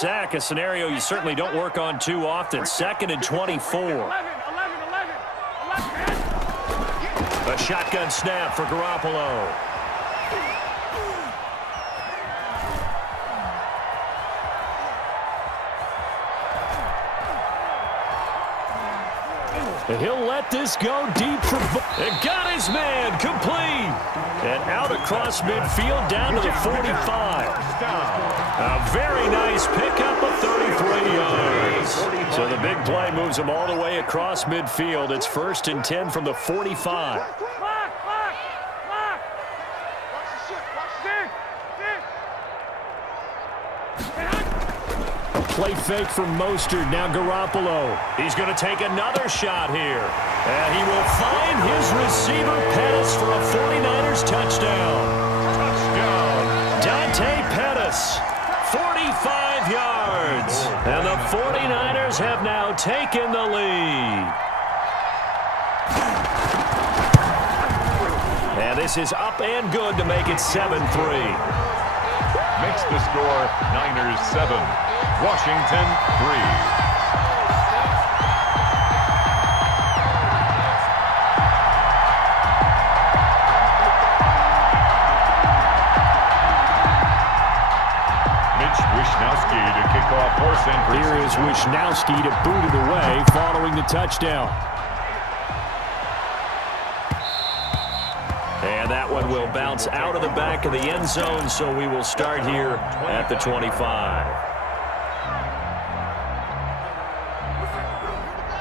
sack, a scenario you certainly don't work on too often. 2nd and 24. A shotgun snap for Garoppolo. He'll let this go deep for... It got his man complete. And out across midfield down to the 45. A very nice pickup of 33 yards. So the big play moves him all the way across midfield. It's 1st and 10 from the 45. Play fake from Mostert. Now Garoppolo. He's going to take another shot here. And he will find his receiver Pettis for a 49ers touchdown. Dante Pettis, 45 yards. And the 49ers have now taken the lead. And this is up and good to make it 7-3. Makes the score Niners 7. Washington 3. Wishnowsky to kick off for San Francisco. Here is Wishnowsky to boot it away following the touchdown. And that one will bounce out of the back of the end zone, so we will start here at the 25.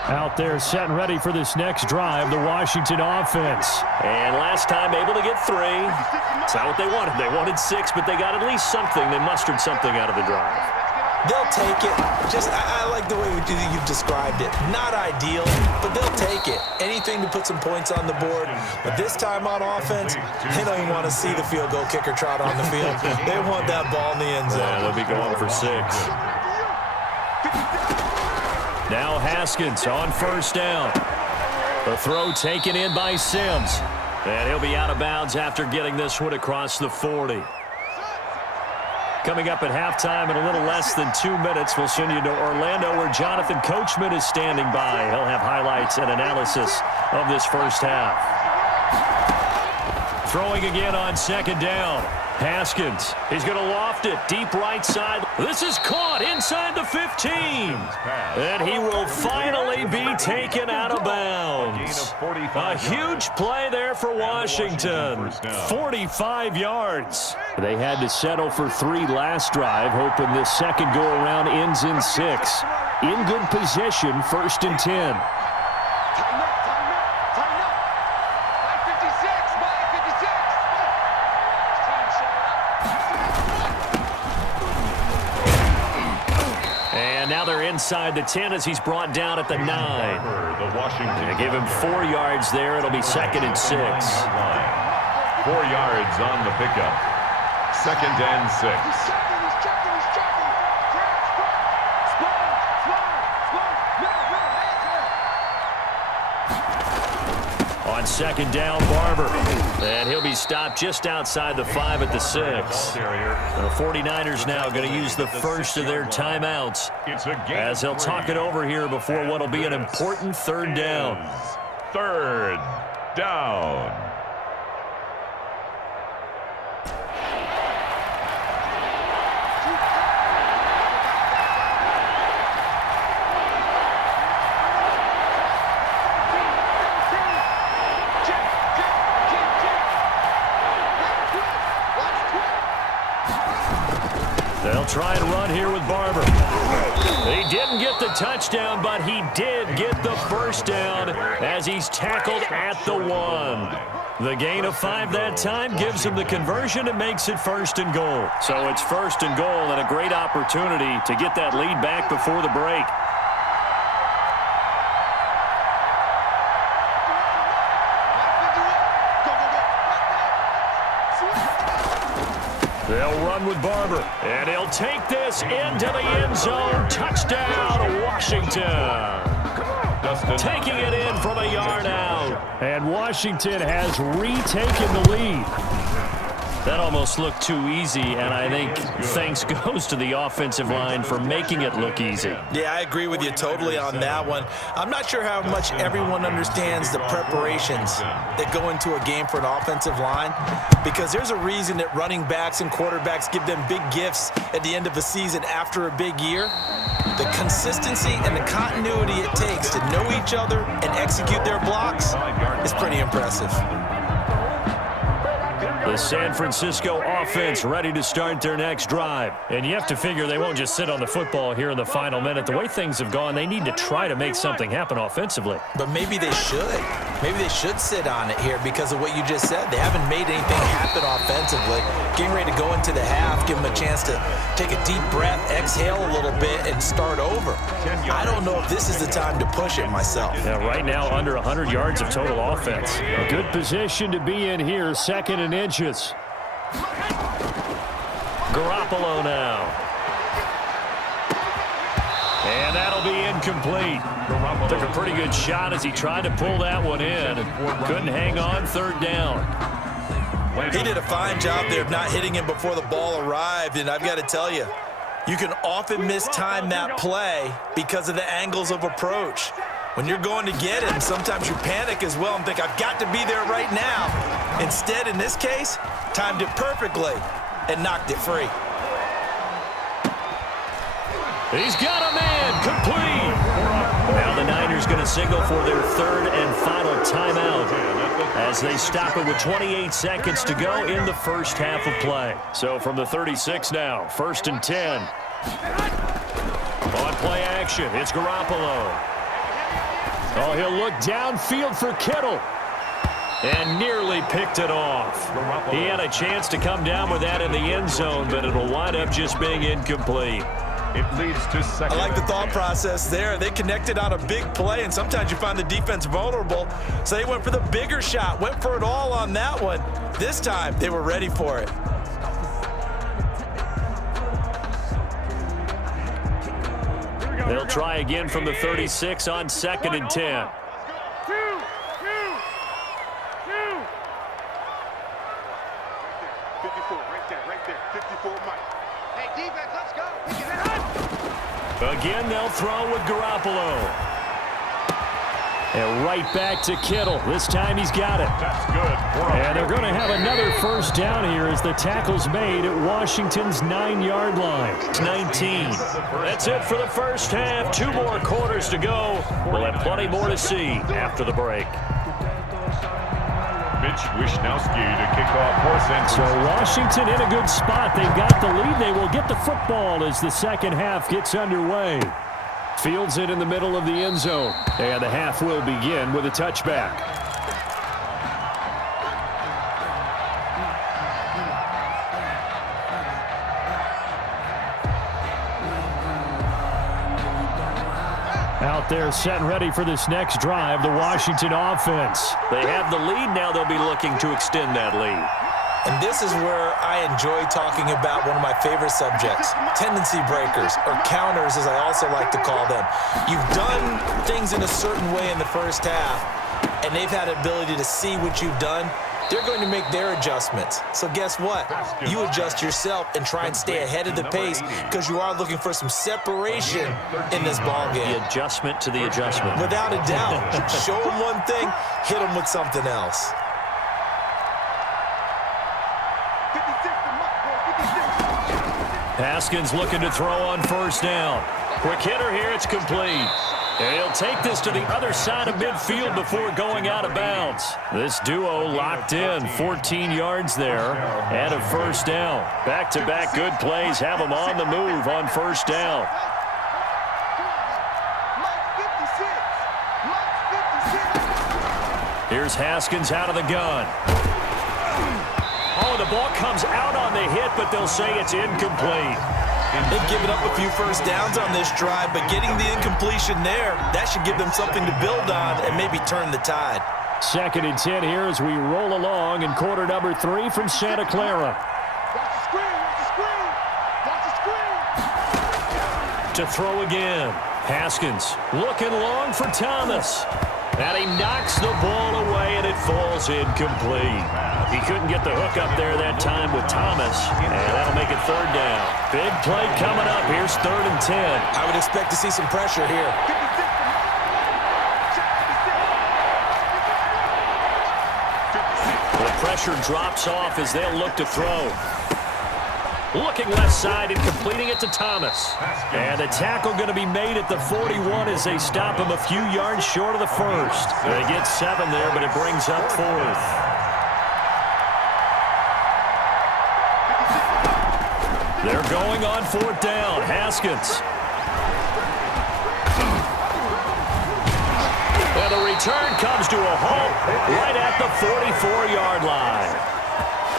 Out there set and ready for this next drive, the Washington offense. And last time able to get 3. It's not what they wanted. They wanted 6, but they got at least something. They mustered something out of the drive. They'll take it. I like the way you've described it. Not ideal, but they'll take it. Anything to put some points on the board. But this time on offense, they don't even want to see the field goal kicker trot on the field. They want that ball in the end zone. Yeah, they'll be going for 6. Now Haskins on 1st down. The throw taken in by Sims. And he'll be out of bounds after getting this one across the 40. Coming up at halftime in a little less than 2 minutes, we'll send you to Orlando where Jonathan Coachman is standing by. He'll have highlights and analysis of this first half. Throwing again on 2nd down. Haskins, he's going to loft it deep right side. This is caught inside the 15. And he will finally be taken out of bounds. A huge play there for Washington. 45 yards. They had to settle for 3 last drive, hoping this second go-around ends in 6. In good position, 1st and 10. Now they're inside the 10 as he's brought down at the 9. They give him 4 yards there. It'll be 2nd and 6. 4 yards on the pickup. 2nd and 6. On 2nd down, Barber. And he'll be stopped just outside the 5 at the 6. The 49ers now going to use the first of their timeouts as they'll talk it over here before what will be an important 3rd down. 3rd down. They'll try and run here with Barber. He didn't get the touchdown, but he did get the first down as he's tackled at the 1. The gain of 5 that time gives him the conversion and makes it 1st and goal. So it's 1st and goal and a great opportunity to get that lead back before the break. They'll run with Barber, and he'll take this into the end zone. Touchdown, Washington. Taking it in from a yard out. And Washington has retaken the lead. That almost looked too easy, and I think thanks goes to the offensive line for making it look easy. Yeah, I agree with you totally on that one. I'm not sure how much everyone understands the preparations that go into a game for an offensive line, because there's a reason that running backs and quarterbacks give them big gifts at the end of a season after a big year. The consistency and the continuity it takes to know each other and execute their blocks is pretty impressive. The San Francisco offense ready to start their next drive. And you have to figure they won't just sit on the football here in the final minute. The way things have gone, they need to try to make something happen offensively. But maybe they should. Maybe they should sit on it here because of what you just said. They haven't made anything happen offensively. Getting ready to go into the half, give them a chance to take a deep breath, exhale a little bit, and start over. I don't know if this is the time to push it myself. Now, right now, under 100 yards of total offense. A good position to be in here, 2nd and inches. Garoppolo now. And that'll be incomplete. Took a pretty good shot as he tried to pull that one in. Couldn't hang on, 3rd down. He did a fine job there of not hitting him before the ball arrived, and I've got to tell you, you can often mistime that play because of the angles of approach. When you're going to get him, sometimes you panic as well and think, I've got to be there right now. Instead, in this case, timed it perfectly and knocked it free. He's got a man, complete. Now the Niners going to signal for their 3rd and final timeout as they stop it with 28 seconds to go in the first half of play. So from the 36 now, 1st and 10. On play action, it's Garoppolo. Oh, he'll look downfield for Kittle. And nearly picked it off. He had a chance to come down with that in the end zone, but it'll wind up just being incomplete. It leads to 2nd. I like the thought process there. They connected on a big play, and sometimes you find the defense vulnerable. So they went for the bigger shot, went for it all on that one. This time, they were ready for it. They'll try again from the 36 on 2nd and 10. 54, right there, 54 Mike. Hey, defense, let's go. Again, they'll throw with Garoppolo. And right back to Kittle. This time he's got it. That's good. And they're going to have another 1st down here as the tackle's made at Washington's 9-yard line. It's 19. That's it for the first half. 2 more quarters to go. We'll have plenty more to see after the break. Mitch Wishnowski to kick off for San So Francisco. Washington in a good spot. They've got the lead. They will get the football as the second half gets underway. Fields it in the middle of the end zone. And the half will begin with a touchback. Out there set and ready for this next drive, the Washington offense. They have the lead. Now they'll be looking to extend that lead. And this is where I enjoy talking about one of my favorite subjects, tendency breakers, or counters as I also like to call them. You've done things in a certain way in the first half, and they've had the ability to see what you've done. They're going to make their adjustments. So guess what? You adjust yourself and try and stay ahead of the pace because you are looking for some separation in this ballgame. The adjustment to the adjustment. Without a doubt. Show them one thing, hit them with something else. 56 to Mike, boy, 56. Haskins looking to throw on 1st down. Quick hitter here, it's complete. And he'll take this to the other side of midfield before going out of bounds. This duo locked in, 14 yards there, and a 1st down. Back-to-back good plays have them on the move on 1st down. Here's Haskins out of the gun. Oh, the ball comes out on the hit, but they'll say it's incomplete. They've given up a few 1st downs on this drive, but getting the incompletion there, that should give them something to build on and maybe turn the tide. 2nd and 10 here as we roll along in quarter number 3 from Santa Clara. Watch the screen, watch the screen, watch the screen. To throw again. Haskins looking long for Thomas. And he knocks the ball away, and it falls incomplete. He couldn't get the hook up there that time with Thomas, and that'll make it third down. Big play coming up. Here's 3rd and 10. I would expect to see some pressure here. The pressure drops off as they'll look to throw. Looking left side and completing it to Thomas. And the tackle going to be made at the 41 as they stop him a few yards short of the first. They get 7 there, but it brings up 4th. They're going on 4th down. Haskins. And the return comes to a halt right at the 44-yard line.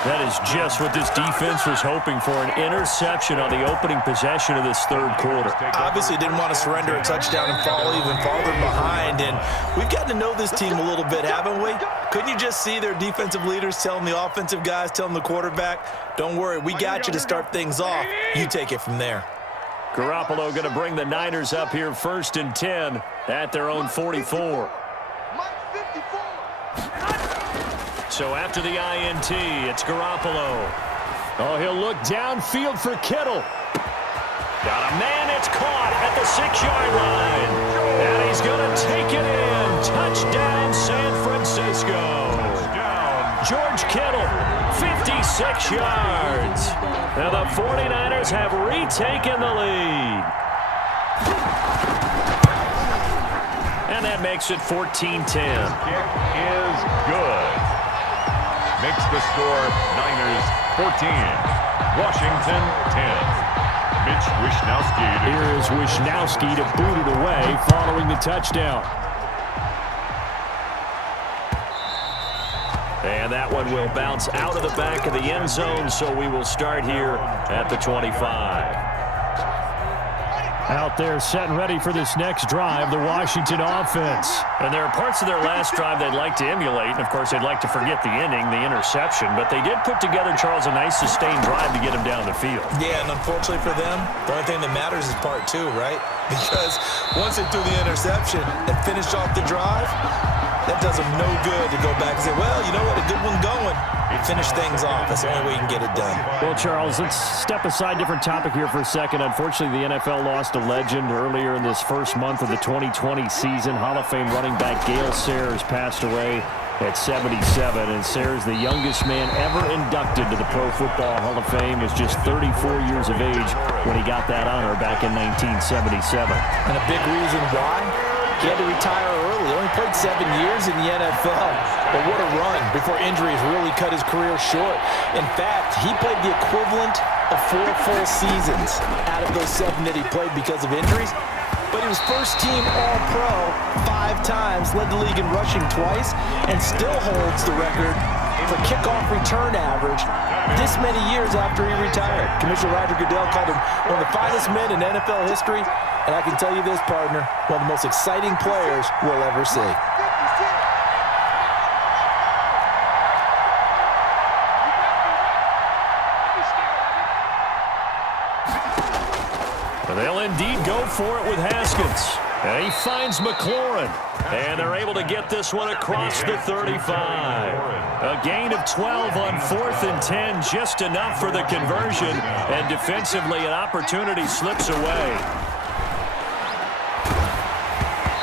That is just what this defense was hoping for, an interception on the opening possession of this third quarter. Obviously didn't want to surrender a touchdown and fall even farther behind, and we've gotten to know this team a little bit, haven't we? Couldn't you just see their defensive leaders telling the offensive guys, telling the quarterback, don't worry, we got you to start things off. You take it from there. Garoppolo going to bring the Niners up here 1st and 10 at their own 44. So after the INT, it's Garoppolo. Oh, he'll look downfield for Kittle. Got a man, it's caught at the 6-yard line. And he's going to take it in. Touchdown, San Francisco. George Kittle, 56 yards. Now the 49ers have retaken the lead. And that makes it 14-10. Kick is good. Makes the score Niners 14, Washington 10. Mitch Wishnowsky. Here is Wishnowsky to boot it away following the touchdown. And that one will bounce out of the back of the end zone, so we will start here at the 25. Out there set and ready for this next drive, the Washington offense. And there are parts of their last drive they'd like to emulate, and of course they'd like to forget the inning, the interception, but they did put together, Charles, a nice sustained drive to get him down the field. Yeah, and unfortunately for them, the only thing that matters is part 2, right? Because once they threw the interception and finished off the drive, that does them no good to go back and say, well, you know what, a good one going. Finish things off. That's the only way you can get it done. Well, Charles, let's step aside, different topic here for a second. Unfortunately, the NFL lost a legend earlier in this first month of the 2020 season. Hall of Fame running back Gale Sayers passed away at 77, and Sayers, the youngest man ever inducted to the Pro Football Hall of Fame, was just 34 years of age when he got that honor back in 1977. And a big reason why? He had to retire early. He only played 7 years in the NFL. But what a run before injuries really cut his career short. In fact, he played the equivalent of 4 full seasons out of those 7 that he played because of injuries. But he was first-team All-Pro 5 times, led the league in rushing twice, and still holds the record for kickoff return average this many years after he retired. Commissioner Roger Goodell called him one of the finest men in NFL history, and I can tell you this, partner, one of the most exciting players we'll ever see. They'll indeed go for it with Haskins. And he finds McLaurin. And they're able to get this one across the 35. A gain of 12 on 4th and 10, just enough for the conversion. And defensively, an opportunity slips away.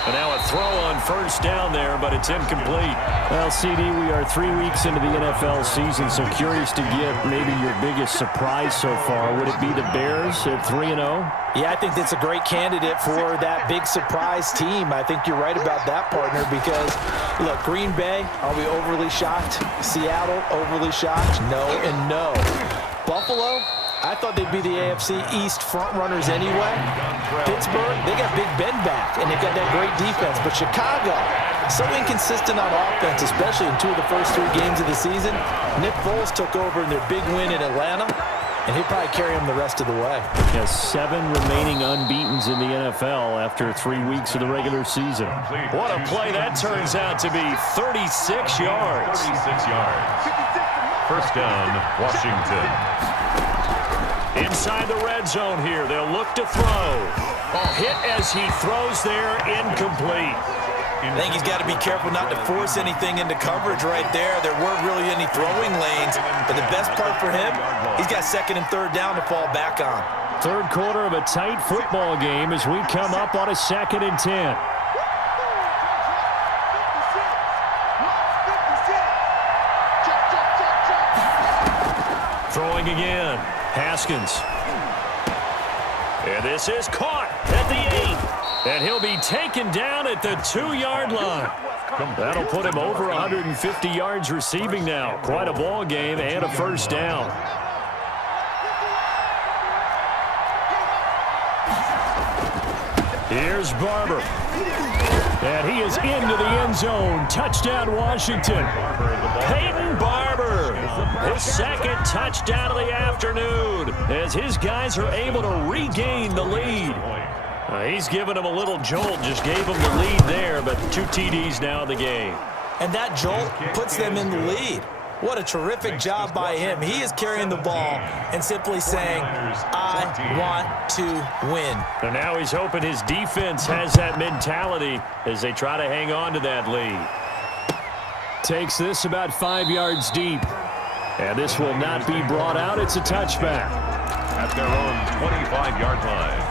And now a throw on first down there, but it's incomplete. Well, CD, we are 3 weeks into the NFL season, so curious to get maybe your biggest surprise so far. Would it be the Bears at 3-0? Yeah, I think that's a great candidate for that big surprise team. I think you're right about that, partner, because, look, Green Bay, are we overly shocked? Seattle, overly shocked? No and no. Buffalo? I thought they'd be the AFC East front-runners anyway. Pittsburgh, they got Big Ben back, and they got that great defense. But Chicago, so inconsistent on offense, especially in 2 of the first 3 games of the season. Nick Foles took over in their big win in Atlanta, and he'll probably carry them the rest of the way. He has 7 remaining unbeatens in the NFL after 3 weeks of the regular season. What a play that turns out to be, 36 yards. 36 yards. First down, Washington. Inside the red zone here, they'll look to throw. Hit as he throws there, incomplete. I think he's got to be careful not to force anything into coverage right there. There weren't really any throwing lanes, but the best part for him, he's got second and third down to fall back on. Third quarter of a tight football game as we come up on a 2nd and 10. Throwing again. Haskins. And this is caught at the 8. And he'll be taken down at the 2-yard line. That'll put him over 150 yards receiving now. Quite a ball game and a first down. Here's Barber. And he is into the end zone. Touchdown, Washington. Peyton Barber. His second touchdown of the afternoon as his guys are able to regain the lead. He's given him a little jolt, just gave him the lead there, but 2 TDs now in the game. And that jolt puts them in the lead. What a terrific job by him. He is carrying the ball and simply saying, I want to win. And now he's hoping his defense has that mentality as they try to hang on to that lead. Takes this about 5 yards deep. And this will not be brought out. It's a touchback. At their own 25-yard line.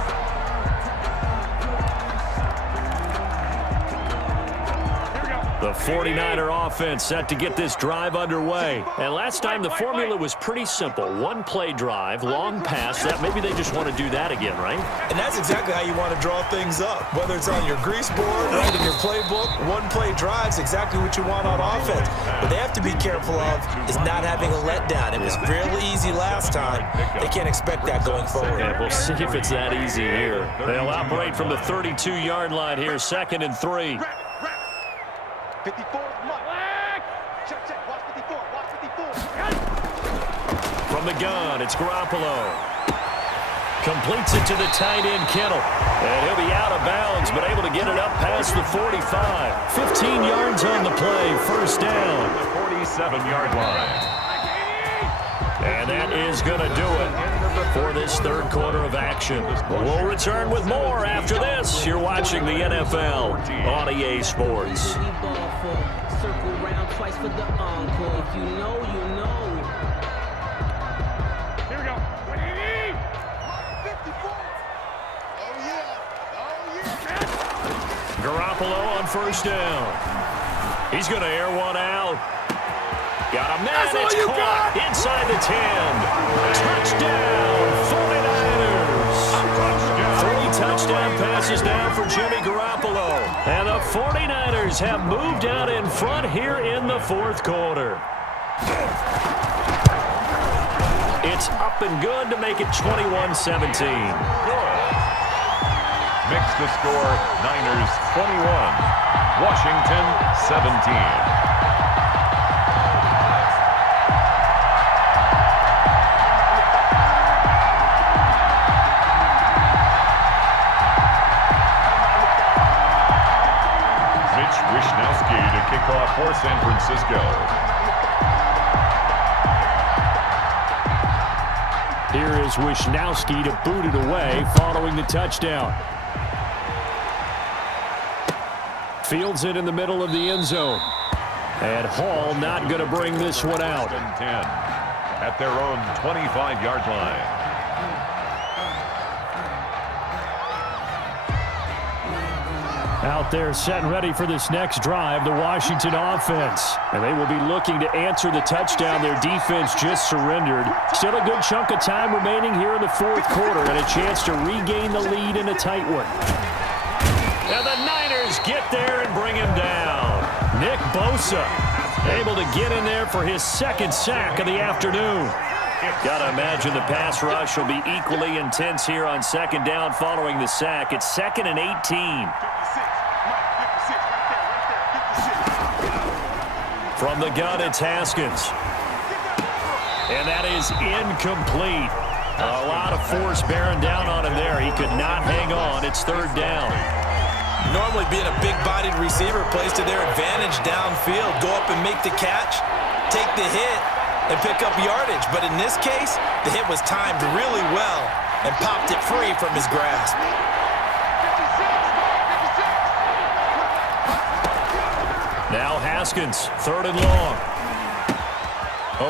The 49er offense set to get this drive underway. And last time the formula was pretty simple. 1-play drive, long pass. That maybe they just want to do that again, right? And that's exactly how you want to draw things up. Whether it's on your grease board, right in your playbook, 1-play drive's exactly what you want on offense. What they have to be careful of is not having a letdown. It was fairly easy last time. They can't expect that going forward. Yeah, we'll see if it's that easy here. They'll operate from the 32-yard line here, 2nd and 3. 54, check, watch 54, watch 54. From the gun, it's Garoppolo. Completes it to the tight end, Kittle. And he'll be out of bounds, but able to get it up past the 45. 15 yards on the play, first down. The 47-yard line. And that is going to do it for this third quarter of action. We'll return with more after this. You're watching the NFL on EA Sports. Circle round twice for the encore. If you know, you know. Here we go. 54. Oh, yeah. Garoppolo on first down. He's going to air one out. Got a man. It's caught inside the 10. Touchdown, 49ers. 3 touchdown passes now for Jimmy Garoppolo. And the 49ers have moved out in front here in the fourth quarter. It's up and good to make it 21-17. Makes the score Niners 21, Washington 17. To kick off for San Francisco. Here is Wishnowski to boot it away following the touchdown. Fields it in the middle of the end zone. And Hall not going to bring this one out. 10 at their own 25-yard line. Out there set and ready for this next drive, the Washington offense. And they will be looking to answer the touchdown their defense just surrendered. Still a good chunk of time remaining here in the fourth quarter and a chance to regain the lead in a tight one. And the Niners get there and bring him down. Nick Bosa able to get in there for his second sack of the afternoon. Got to imagine the pass rush will be equally intense here on second down following the sack. It's 2nd and 18. From the gun, it's Haskins. And that is incomplete. A lot of force bearing down on him there. He could not hang on. It's third down. Normally being a big-bodied receiver plays to their advantage downfield. Go up and make the catch, take the hit, and pick up yardage. But in this case, the hit was timed really well and popped it free from his grasp. Haskins, 3rd and long.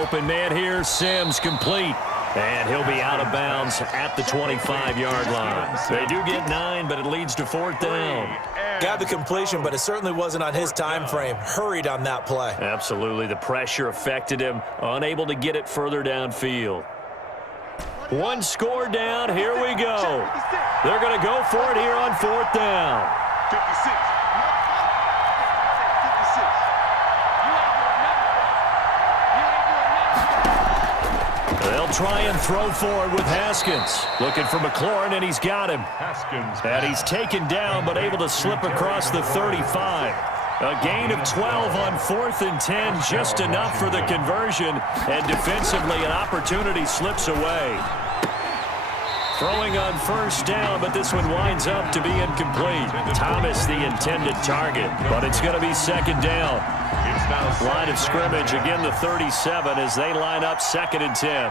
Open man here, Sims complete. And he'll be out of bounds at the 25-yard line. They do get 9, but it leads to 4th down. Got the completion, but it certainly wasn't on his time frame. Hurried on that play. Absolutely. The pressure affected him. Unable to get it further downfield. 1 score down. Here we go. They're going to go for it here on 4th down. 56. They'll try and throw forward with Haskins. Looking for McLaurin, and he's got him. And he's taken down, but able to slip across the 35. A gain of 12 on 4th and 10, just enough for the conversion. And defensively, an opportunity slips away. Throwing on 1st down, but this one winds up to be incomplete. Thomas, the intended target, but it's going to be 2nd down. Line of scrimmage, again the 37 as they line up 2nd and 10.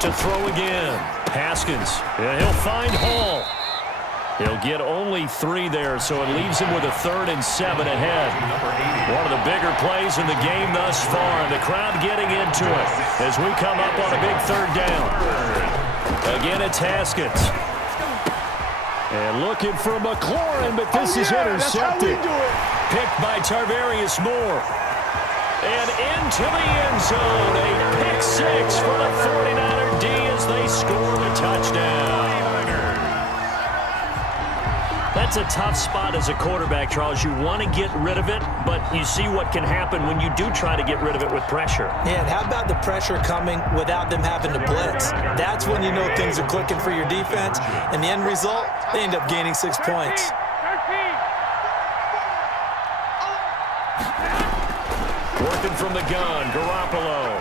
To throw again. Haskins. Yeah, he'll find Hall. He'll get only 3 there, so it leaves him with a 3rd and 7 ahead. One of the bigger plays in the game thus far. The crowd getting into it as we come up on a big 3rd down. Again, it's Haskins. And looking for McLaurin, but this is intercepted. Picked by Tarvarius Moore. And into the end zone. A pick 6 for the 49er D as they score the touchdown. That's a tough spot as a quarterback, Charles. You want to get rid of it, but you see what can happen when you do try to get rid of it with pressure. Yeah, and how about the pressure coming without them having to blitz? That's when you know things are clicking for your defense. And the end result, they end up gaining 6 points. Working from the gun, Garoppolo.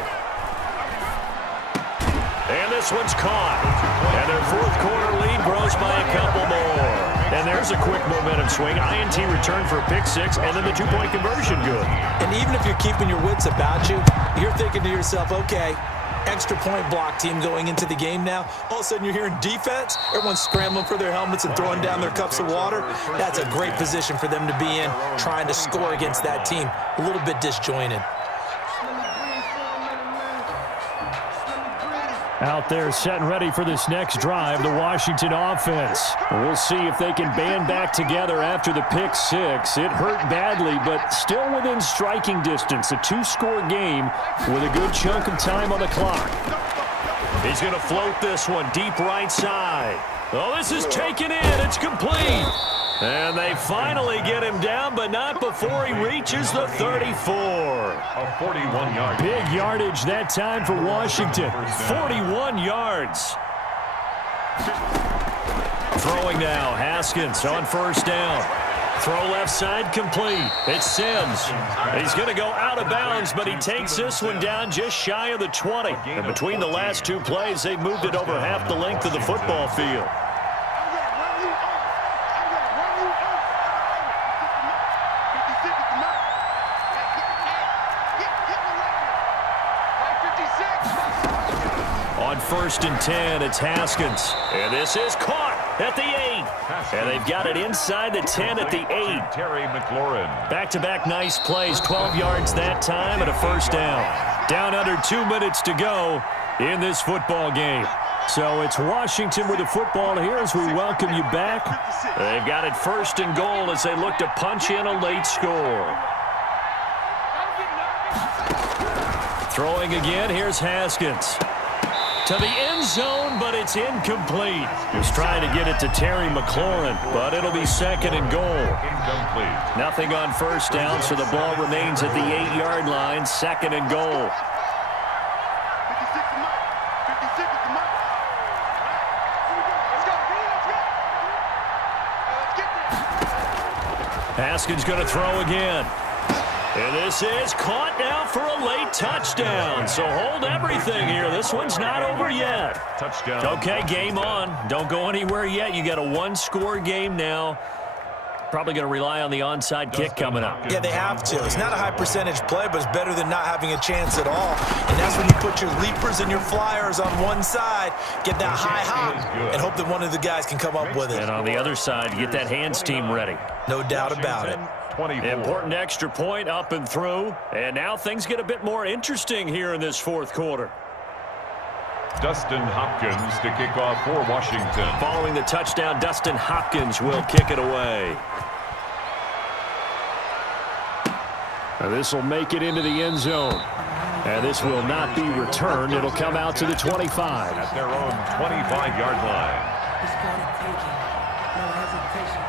And this one's caught. And their 4th quarter lead grows by a couple more. And there's a quick momentum swing. INT return for a pick 6, and then the 2-point conversion good. And even if you're keeping your wits about you, you're thinking to yourself, okay, extra point block team going into the game now. All of a sudden you're hearing defense. Everyone's scrambling for their helmets and throwing down their cups of water. That's a great position for them to be in, trying to score against that team. A little bit disjointed. Out there set and ready for this next drive, the Washington offense. We'll see if they can band back together after the pick 6. It hurt badly, but still within striking distance. A 2-score game with a good chunk of time on the clock. He's going to float this one deep right side. Oh, this is taken in. It's complete. And they finally get him down, but not before he reaches the 34. A 41-yard. Big yardage that time for Washington. 41 yards. Throwing now, Haskins on 1st down. Throw left side complete. It's Sims. He's going to go out of bounds, but he takes this one down just shy of the 20. And between the last 2 plays, they've moved it over half the length of the football field. On 1st and 10, it's Haskins. And this is caught at the 8. And they've got it inside the 10 at the 8. Terry McLaurin. Back-to-back nice plays, 12 yards that time and a 1st down. Down under 2 minutes to go in this football game. So it's Washington with the football here as we welcome you back. They've got it 1st and goal as they look to punch in a late score. Throwing again, here's Haskins. To the end zone, but it's incomplete. He's trying to get it to Terry McLaurin, but it'll be 2nd and goal. Incomplete. Nothing on 1st down, so the ball remains at the 8-yard line, 2nd and goal. Haskins going to throw again. And this is caught now for a late touchdown. So hold everything here. This one's not over yet. Touchdown. Okay, game on. Don't go anywhere yet. You got a 1-score game now. Probably going to rely on the onside kick coming up. Yeah, they have to. It's not a high percentage play, but it's better than not having a chance at all. And that's when you put your leapers and your flyers on one side, get that high hop, and hope that one of the guys can come up with it. And on the other side, get that hands team ready. No doubt about it. 24. Important extra point up and through. And now things get a bit more interesting here in this fourth quarter. Dustin Hopkins to kick off for Washington. Following the touchdown, Dustin Hopkins will kick it away. This will make it into the end zone. And this will not be returned. It'll come out to the 25. At their own 25-yard line. Just gotta take it. No hesitation.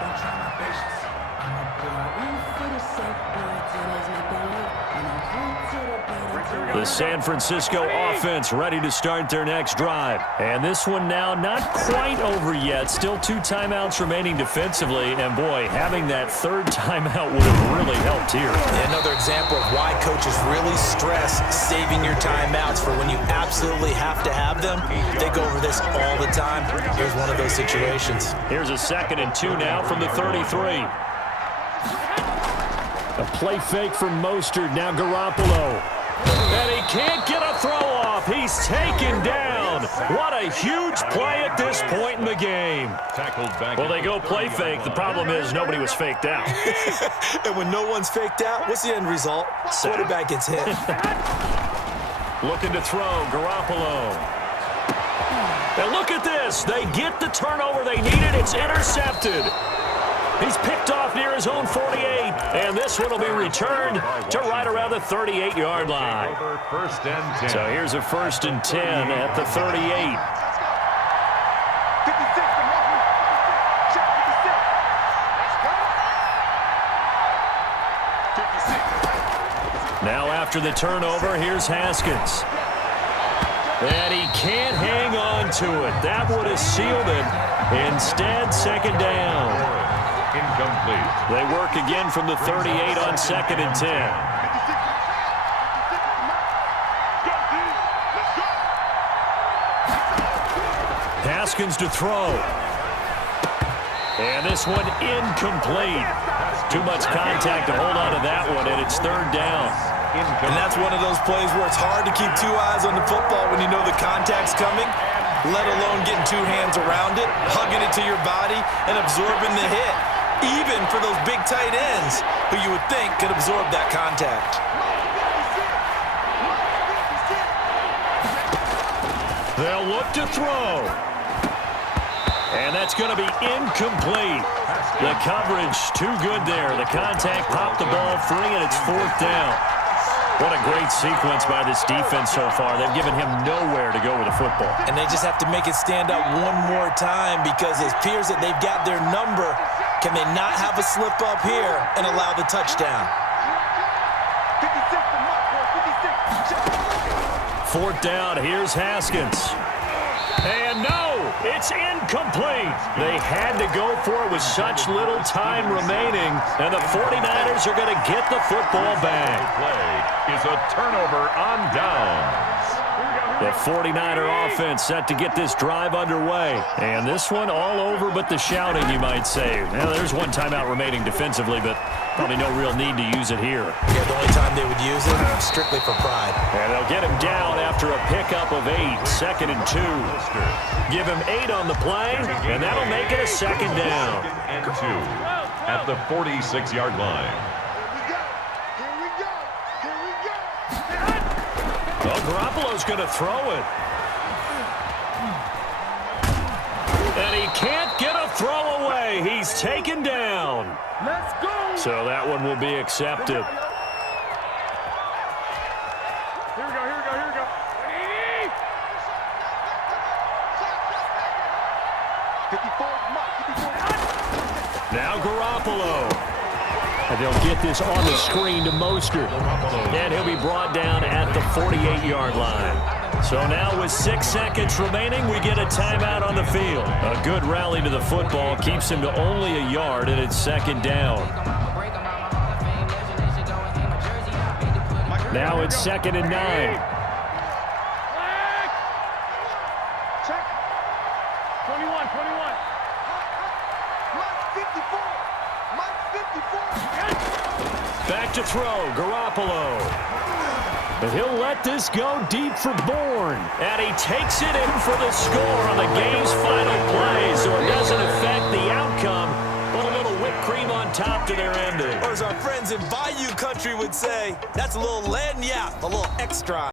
Don't try my patience. I'm a boy. One for the safe boy. Today's my day. And I'm home to the better. The San Francisco offense ready to start their next drive. And this one now not quite over yet. Still 2 timeouts remaining defensively. And, boy, having that third timeout would have really helped here. Another example of why coaches really stress saving your timeouts for when you absolutely have to have them. They go over this all the time. Here's one of those situations. Here's a 2nd and 2 now from the 33. A play fake from Mostert. Now Garoppolo. And he can't get a throw off. He's taken down. What a huge play at this point in the game. Tackled back. Well, they go play fake. The problem is nobody was faked out. And when no one's faked out, what's the end result? Quarterback gets hit. Looking to throw, Garoppolo. And look at this. They get the turnover they needed. It's intercepted. He's picked off near his own 48. And this one will be returned to right around the 38-yard line. First and 10. So here's a 1st and 10 at the 38. 56. Now after the turnover, here's Haskins. And he can't hang on to it. That would have sealed it. Instead, 2nd down. Incomplete. They work again from the 38 on 2nd and 10. Haskins to throw. And this one incomplete. Too much contact to hold on to that one, and it's 3rd down. And that's one of those plays where it's hard to keep 2 eyes on the football when you know the contact's coming, let alone getting 2 hands around it, hugging it to your body, and absorbing the hit. Even for those big tight ends who you would think could absorb that contact. They'll look to throw. And that's going to be incomplete. The coverage too good there. The contact popped the ball free, and it's 4th down. What a great sequence by this defense so far. They've given him nowhere to go with the football. And they just have to make it stand up one more time because it appears that they've got their number. Can they not have a slip up here and allow the touchdown? 4th down, here's Haskins. And no, it's incomplete. They had to go for it with such little time remaining, and the 49ers are going to get the football back. Play is a turnover on downs. The 49er offense set to get this drive underway. And this one all over but the shouting, you might say. Now, there's 1 timeout remaining defensively, but probably no real need to use it here. Yeah, the only time they would use it, strictly for pride. And they'll get him down after a pickup of 8, 2nd and 2. Give him 8 on the play, and that'll make it a 2nd down. And 2 at the 46-yard line. Well, Garoppolo's going to throw it. And he can't get a throw away. He's taken down. Let's go. So that one will be accepted. Here we go, here we go, here we go. 54. Now Garoppolo. And they'll get this on the screen to Mostert. And he'll be brought down at the 48-yard line. So now with 6 seconds remaining, we get a timeout on the field. A good rally to the football keeps him to only a yard, and it's 2nd down. Now it's 2nd and 9. Check. 21. 54. To throw, Garoppolo. But he'll let this go deep for Bourne. And he takes it in for the score on the game's final play. So it doesn't affect the outcome, but a little whipped cream on top to their ending. Or as our friends in Bayou Country would say, that's a little lagniappe, a little extra.